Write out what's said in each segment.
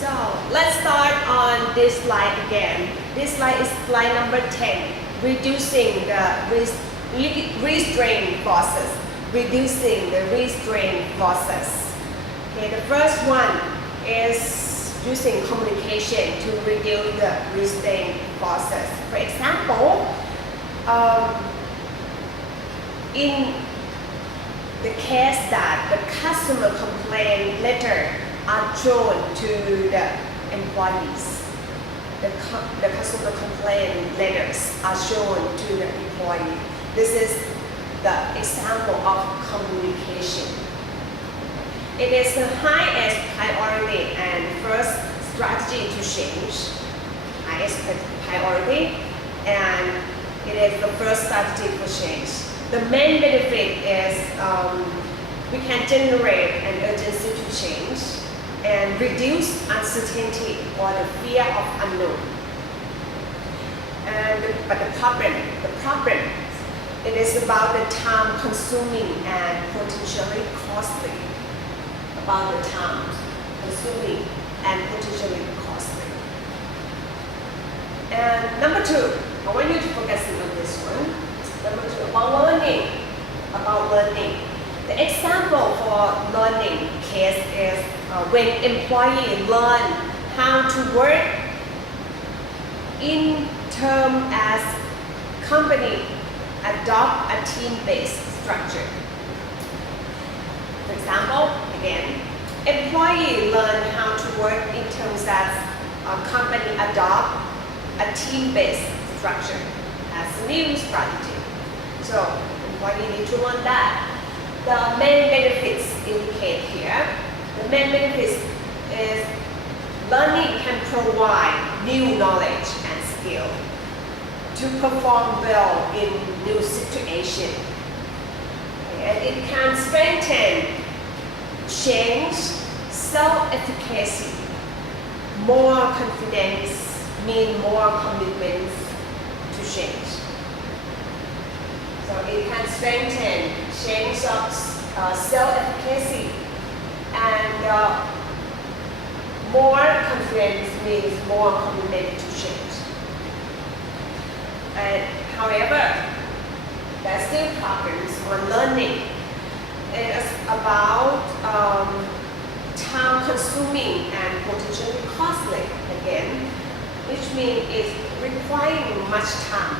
So let's start on this slide again. This slide is slide number 10, reducing the restraint process. Reducing the restraint process. Okay, the first one is using communication to reduce the restraint process. For example, in the case that the customer complaint letter are shown to the employees. The customer complaint letters are shown to the employee. This is the example of communication. It is the highest priority and first strategy to change. Highest priority, and it is the first strategy for change. The main benefit is we can generate an urgency to change and reduce uncertainty or the fear of unknown. But the problem, it is about the time consuming and potentially costly. About the time consuming and potentially costly. And number two, I want you to focus on this one. Number two, about learning. The example for learning case is when employees learn how to work in term as company adopt a team-based structure. For example, again, employees learn how to work in terms as a company adopt a team-based structure as a new strategy. So employees need to learn that. The main benefits indicate here. The main benefits is learning can provide new knowledge and skill to perform well in new situations. And it can strengthen change, self-efficacy. More confidence means more commitment to change. So it can strengthen change of self-efficacy, and more confidence means more commitment to change. However, there are still problems on learning. It is about time consuming and potentially costly again, which means it's requiring much time.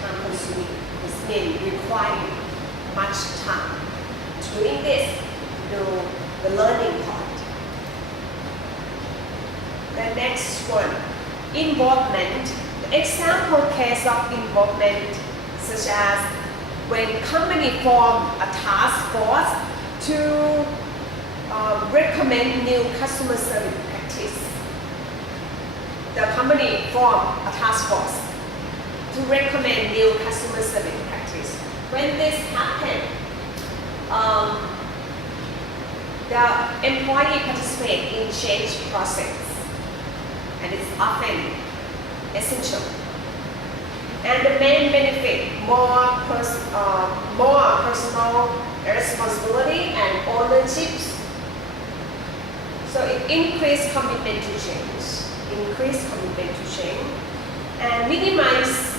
Time consuming. This means requiring much time. Doing this, the learning part. The next one, involvement. The example case of involvement, such as when company form a task force to recommend new customer service practice. The company form a task force to recommend new customer service practice. When this happens, the employee participate in change process, and it's often essential. And the main benefit, more personal responsibility and ownership. So it increase commitment to change, and minimize,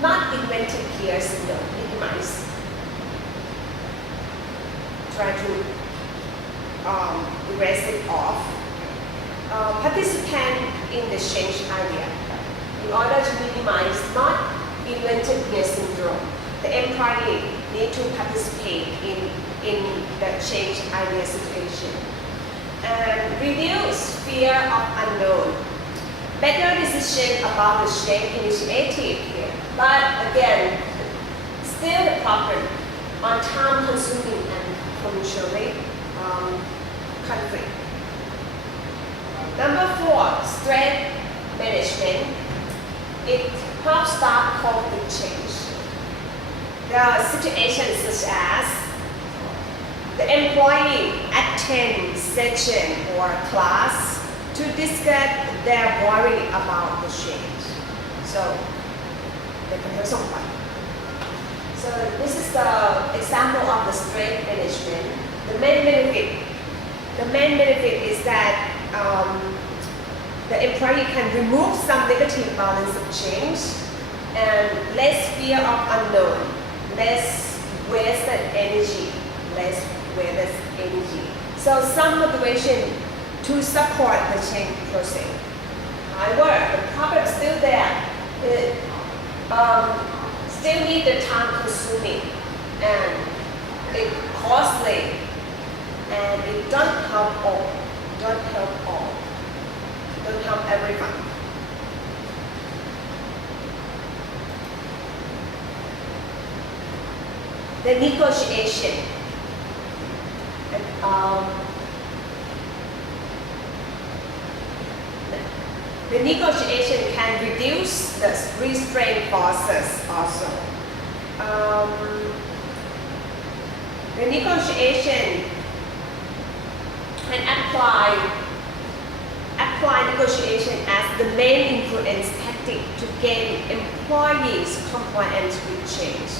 not invented here syndrome, minimize. Try to erase it off. Participant in the change idea. In order to minimize not invented here syndrome, the employee need to participate in the change idea situation. And reduce fear of unknown. Better decision about the change initiative here. But again, still the problem on time consuming and potentially conflict. Number 4, stress management. It helps start conflict change. There are situations such as the employee attend session or class to discuss their worry about the change. So, So this is the example of the stress management. The main benefit is that the employee can remove some negative balance of change and less fear of unknown, less wasted energy. So some motivation to support the change process. However, the problem is still there. It still need the time consuming and it costly and it don't help all. Don't help everyone. The negotiation. The negotiation can reduce the restraint forces also. The negotiation can apply negotiation as the main influence tactic to gain employees' compliance with change.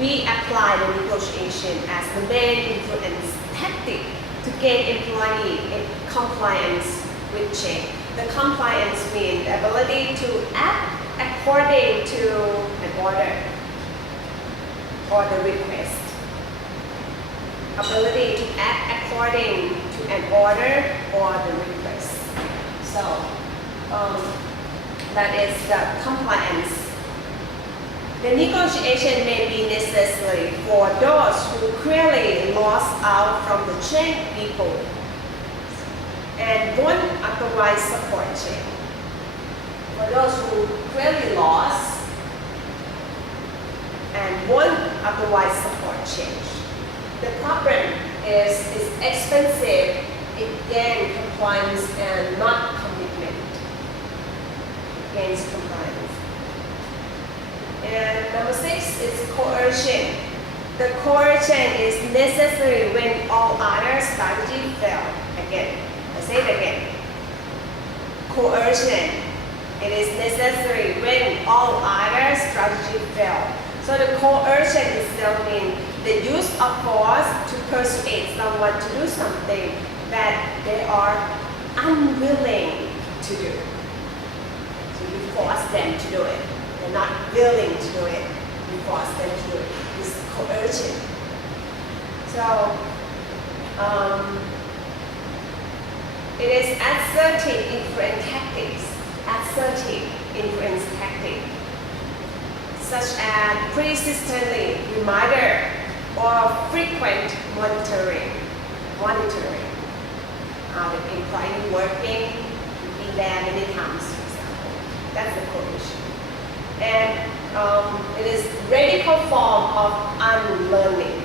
We apply the negotiation as the main influence tactic to gain employee compliance with change. The compliance means the ability to act according to an order or the request. Ability to act according to an order or the request. So that is the compliance. The negotiation may be necessary for those who clearly lost out from the change people and won't otherwise support change. For those who clearly lost and won't otherwise support change. The problem is it's expensive, it gains compliance and not commitment. It gains compliance. And number 6 is coercion. The coercion is necessary when all other strategies fail. Again, I say it again. Coercion. It is necessary when all other strategies fail. So the coercion itself means the use of force to persuade someone to do something that they are unwilling to do. So you force them to do it. They're not willing to do it. You force them to do it. It's coercion. So it is assertive influence tactics. Such as persistently reminder or frequent monitoring. The employee working, be there many times, for example. That's the coercion. And it is radical form of unlearning.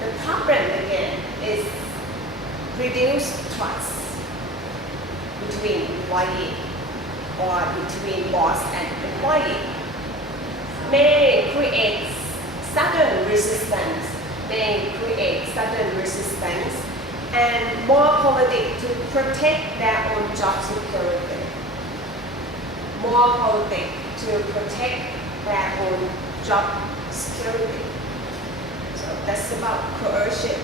The problem again is reduced trust between employee or between boss and employee. May create sudden resistance, and more politics to protect their own job security. So that's about coercion.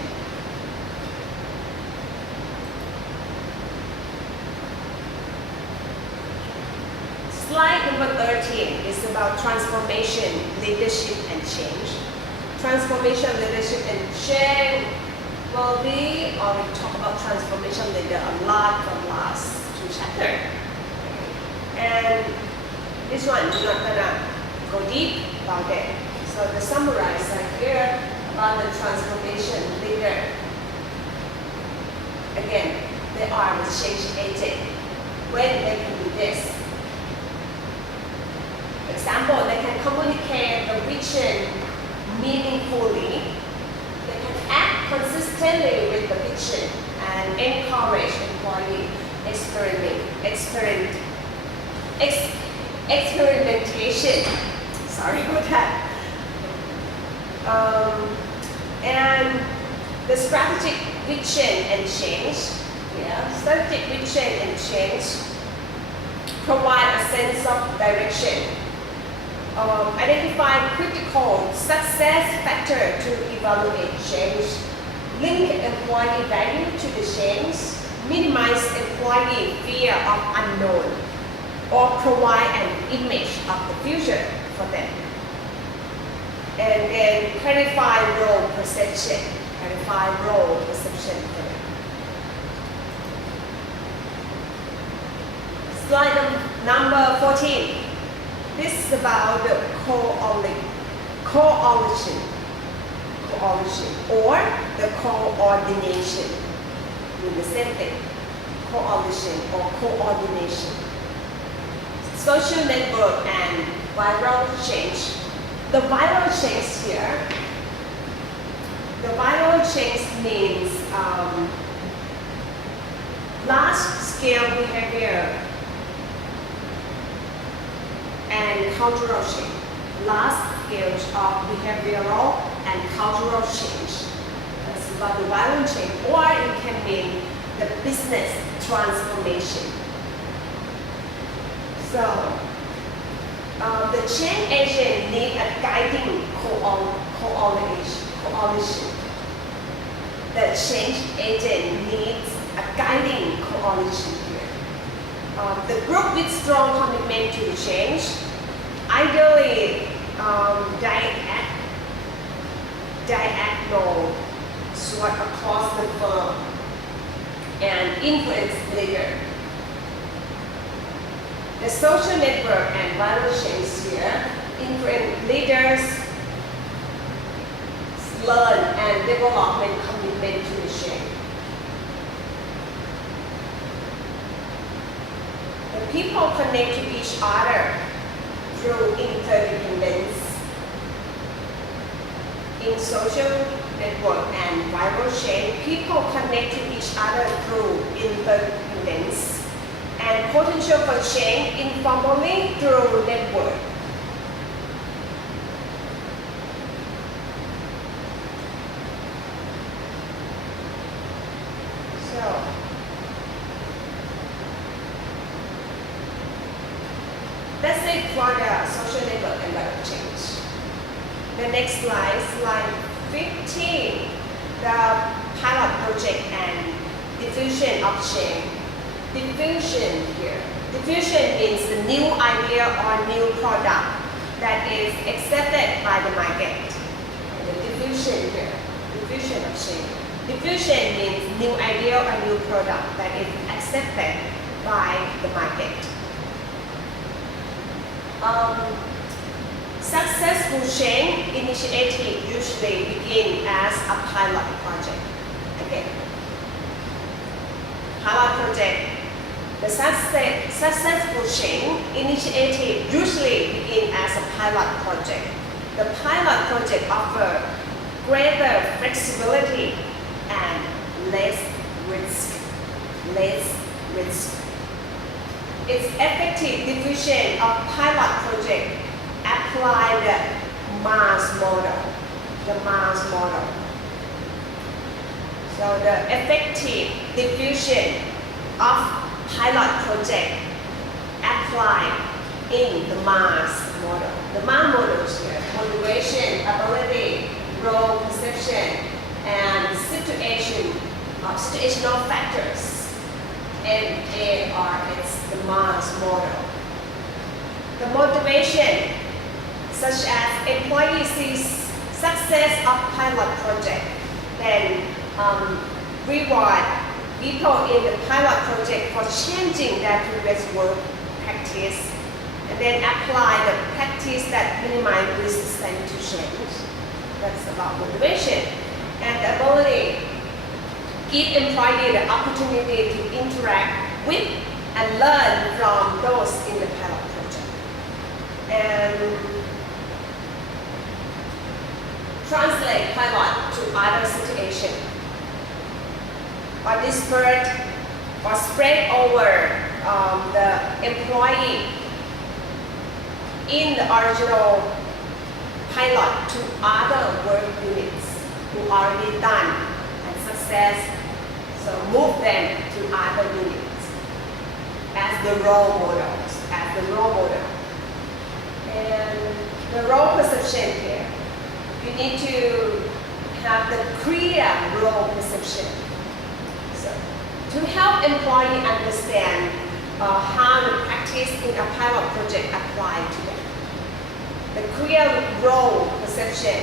Slide number 13 is about transformation, leadership, and change. Transformation, leadership, and change will be, or we talk about transformation leader a lot from last 2 chapters. And this one, we're not gonna go deep about it. So the summarize right here about the transformation leader. Again, they are the change agent. When they can do this, for example, they can communicate the vision meaningfully. They can act consistently with the vision and encourage employee experimentation. Sorry about that. And the strategic vision and change. Strategic vision and change provide a sense of direction identify critical success factor to evaluate change, link employee value to the change, minimize employee fear of unknown, or provide an image of the future for them. And then clarify role perception. Clarify role perception for them. Slide number 14. This is about the coalition or the coordination. Do the same thing. Coalition or coordination. Social network and viral change. The viral change here, the viral change means large-scale behavior and cultural change. Large scales of behavioral and cultural change. That's about the viral change, or it can mean the business transformation. So, the change agent needs a guiding coalition. The change agent needs a guiding coalition here. The group with strong commitment to change, ideally diagonal sort across the firm, and influence leader. The social network and viral change here, influence leaders learn and development commitment to the change. The people connect to each other through interdependence. In social network and viral chain, people connect to each other through interdependence and potential for change informally through network. So, that's it for the social network and viral change. The next slide, slide 15, the pilot project and diffusion of change. Diffusion here. Diffusion means the new idea or new product that is accepted by the market. The diffusion here, diffusion of change. Diffusion means new idea or new product that is accepted by the market. Successful change initiative usually begin as a pilot project. Again, pilot project. The successful change initiative usually begin as a pilot project. The pilot project offers greater flexibility and less risk. Its effective diffusion of pilot project apply the mass model. So the effective diffusion of pilot project applied in the mass model. The mass models here, motivation, ability, role perception, and situational factors. MARS, the mass model. The motivation, such as employee sees success of pilot project, then reward people in the pilot project for changing their previous work practice, and then apply the practice that minimize resistance to change. That's about motivation. And the ability, give employee the opportunity to interact with and learn from those in the pilot project. And translate pilot to other situation, or disperse or spread over the employee in the original pilot to other work units who already done and success, so move them to other units as the role models, And the role perception here. You need to have the clear role perception. So, to help employee understand how the practice in a pilot project apply to them. The clear role perception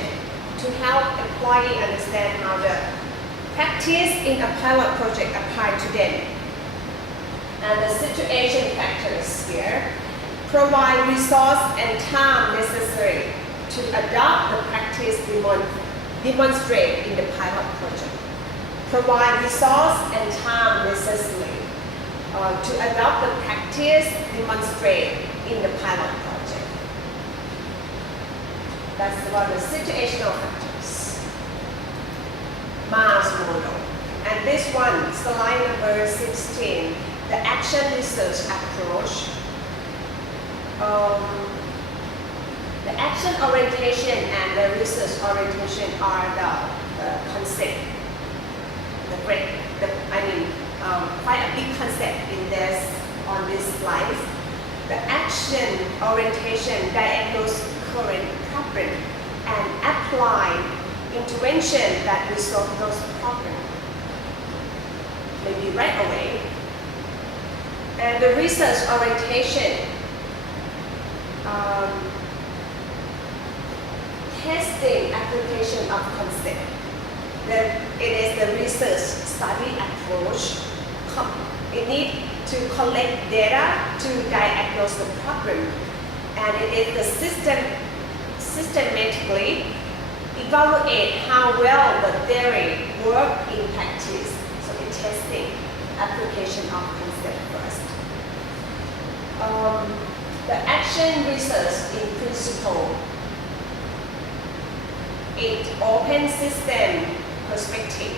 to help employee understand how the practice in a pilot project apply to them. And the situation factors here provide resource and time necessary to adopt the practice demonstrate in the pilot project. Provide resource and time necessary to adopt the practice demonstrate in the pilot project. That's about the situational factors. Mars model. And this one, slide number 16, the action research approach. The action orientation and the research orientation are the concept. Quite a big concept in this on this slide. The action orientation diagnose current problem and apply intervention that resolve those problems, maybe right away. And the research orientation testing application of concept. It is the research study approach. It needs to collect data to diagnose the problem, and it is the systematically evaluate how well the theory work in practice. So in testing application of concept first. The action research in principle. It open system perspective,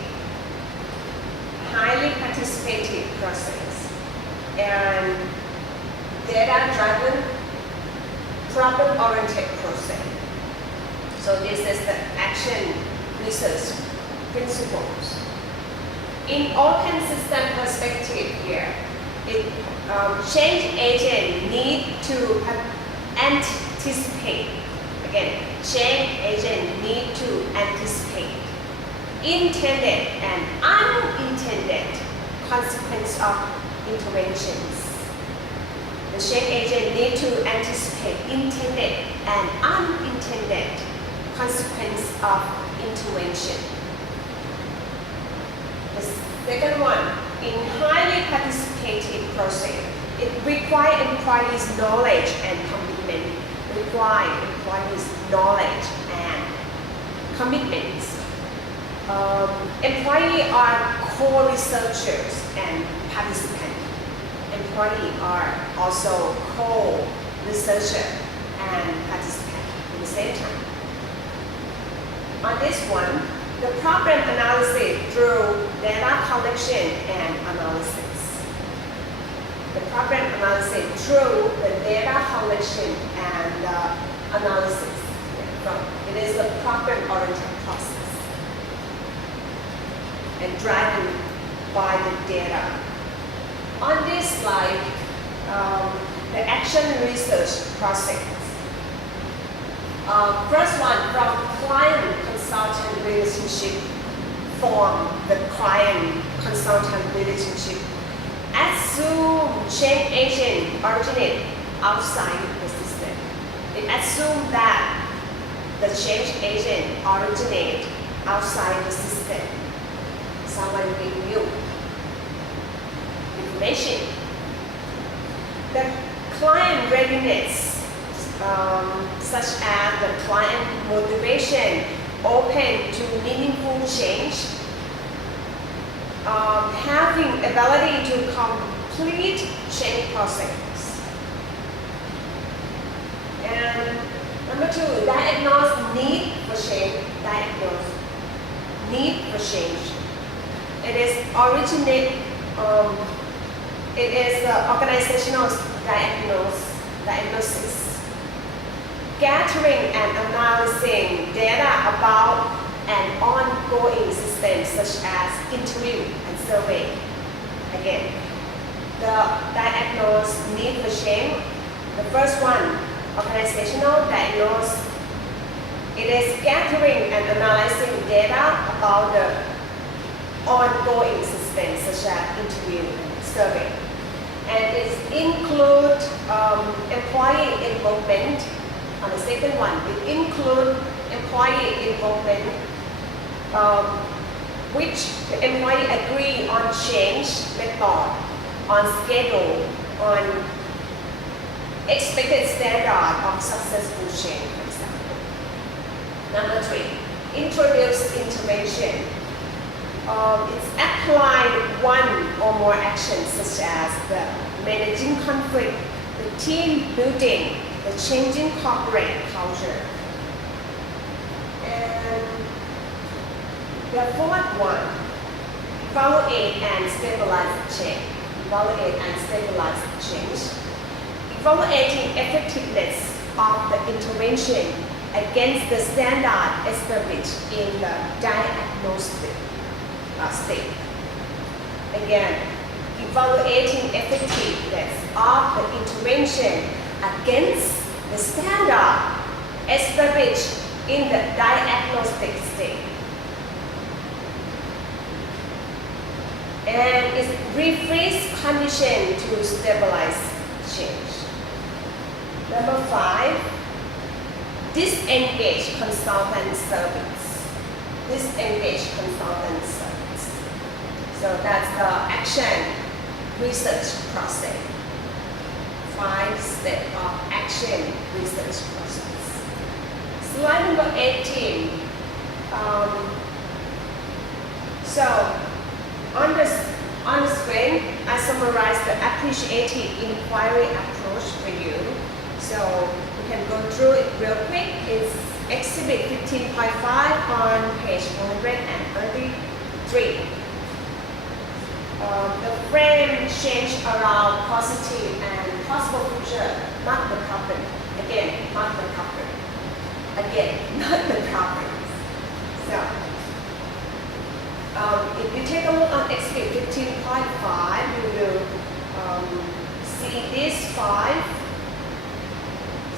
highly participative process, and data-driven, problem-oriented process. So this is the action research principles. In open system perspective here, change agent need to anticipate. Again, change agent need to anticipate intended and unintended consequence of interventions. The change agent need to anticipate intended and unintended consequence of intervention. The second one, in highly participative process, it requires employees' knowledge and commitment. Require employees' knowledge and commitments. Employees are co-researchers and participants. Employees are also co-researcher and participant at the same time. On this one, the problem analysis through data collection and analysis. The problem analysis through the data collection and analysis. It is a problem-oriented process and driven by the data. On this slide, the action research process. First one, from client-consultant relationship, form the client-consultant relationship. Assume change agent originate outside the system. It assumes that the change agent originate outside the system. Someone giving you information. The client readiness, such as the client motivation, open to meaningful change, having ability to complete change process. And number two, diagnose need for change. Diagnose need for change. It is organizational diagnosis. Gathering and analyzing data about an ongoing system such as interview and survey. Again, the diagnose need for change. The first one, organizational diagnosis. It is gathering and analyzing data about the ongoing systems such as interview and survey. And it includes employee involvement. On the second one, it includes employee involvement, which the employee agree on change method, on schedule, on expected standard of successful change, for example. Number 3, introduce intervention. It's applied one or more actions such as the managing conflict, the team building, the changing corporate culture. And the fourth one, evaluate and stabilize change. Evaluate and stabilize change. Evaluating effectiveness of the intervention against the standard established in the diagnostic state. Again, evaluating effectiveness of the intervention against the standard established in the diagnostic state. And it rephrase condition to stabilize change. Number 5, disengage consultant service. Disengage consultant service. So that's the action research process. 5 steps of action research process. Slide number 18. So on the screen, I summarize the appreciative inquiry approach for you. So we can go through it real quick. It's Exhibit 15.5 on page 133. The frame change around positive and possible future, not the couple. Again, not the couple. Again, not the couple. So, if you take a look on Exhibit 15.5, you will see these 5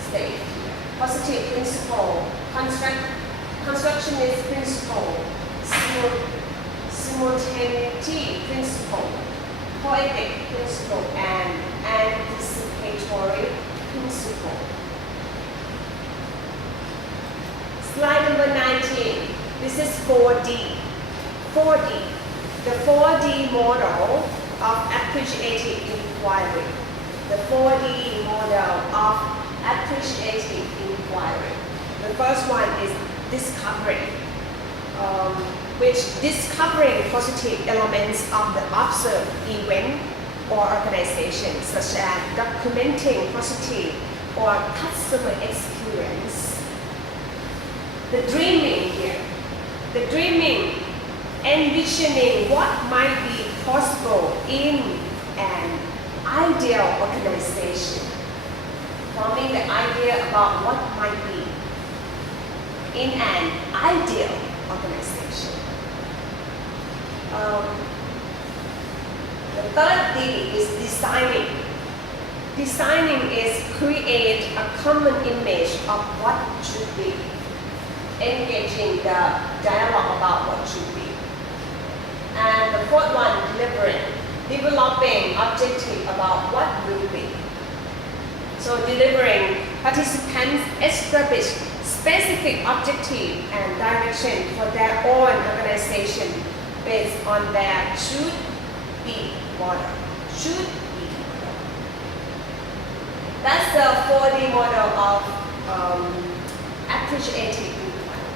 states. Positive principle, constructionist principle, simultaneity principle, poetic principle, and anticipatory principle. Slide number 19. This is 4D. 4D. The 4D model of appreciative inquiry. The 4D model of appreciative inquiry. The first one is discovery, which discovering positive elements of the observed event or organization, such as documenting positive or customer experience. The dreaming here. The dreaming, envisioning what might be possible in an ideal organization. Forming the idea about what might be in an ideal organization. The third D is designing. Designing is create a common image of what should be, engaging the dialogue about what should be. And the fourth one, delivering, developing objective about what will be. So delivering, participants establish specific objective and direction for their own organization based on their should be model. Should be model. That's the 4D model of appreciative inquiry.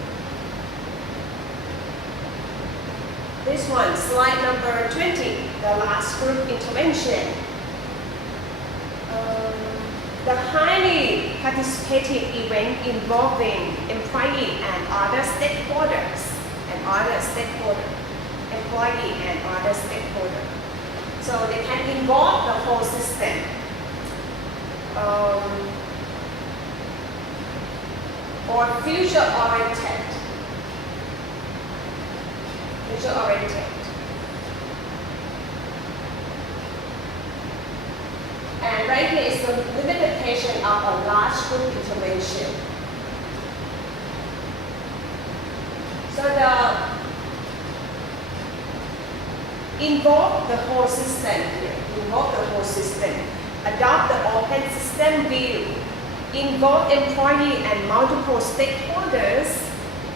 This one, slide number 20, the last group intervention. The highly participative event involving employee and other stakeholders, employee and other stakeholders. So they can involve the whole system. Or future-oriented. And right here is the limited implementation of a large group intervention. So involve the whole system here. Involve the whole system. Adopt the open system view. Involve employee and multiple stakeholders,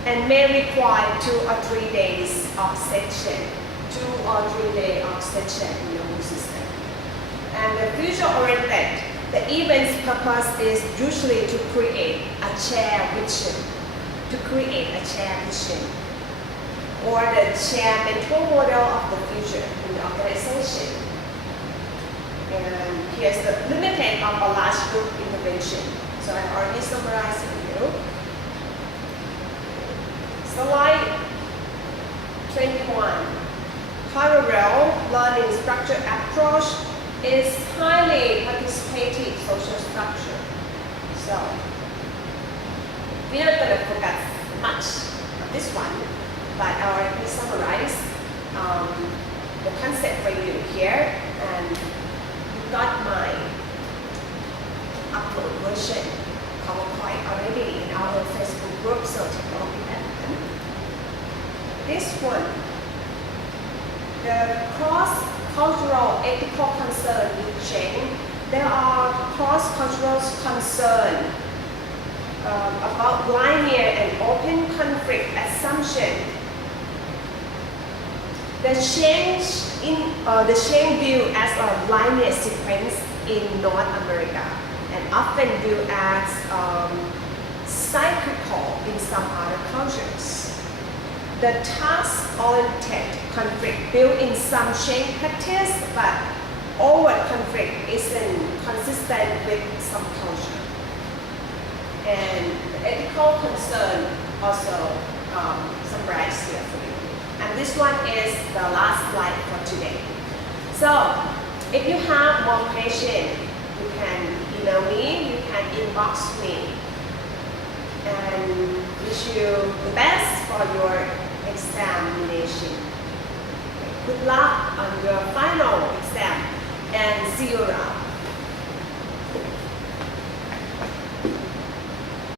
and may require 2 or 3 days of session. 2 or 3 days of session in the whole system. And the future-oriented, the event's purpose is usually to create a shared vision. To create a shared vision, or the shared mental model of the future in the organization. And here's the limited of a large group intervention. So I already summarized it for you. Slide 21. Parallel learning structure approach is highly participative social structure. So we're not going to focus much on this one, but I already summarize the concept for you here, and you got my upload version PowerPoint already in our Facebook group, so take a look at that. This one, the cross-cultural ethical concern with change. There are cross-cultural concerns about linear and open conflict assumption. The change viewed as a linear sequence in North America, and often viewed as cyclical in some other cultures. The task-oriented conflict built in some change practice, but overt conflict isn't consistent with some culture. And the ethical concern also summarized here for you. And this one is the last slide for today. So if you have more questions, you can email me, you can inbox me. And wish you the best for your examination. Good luck on your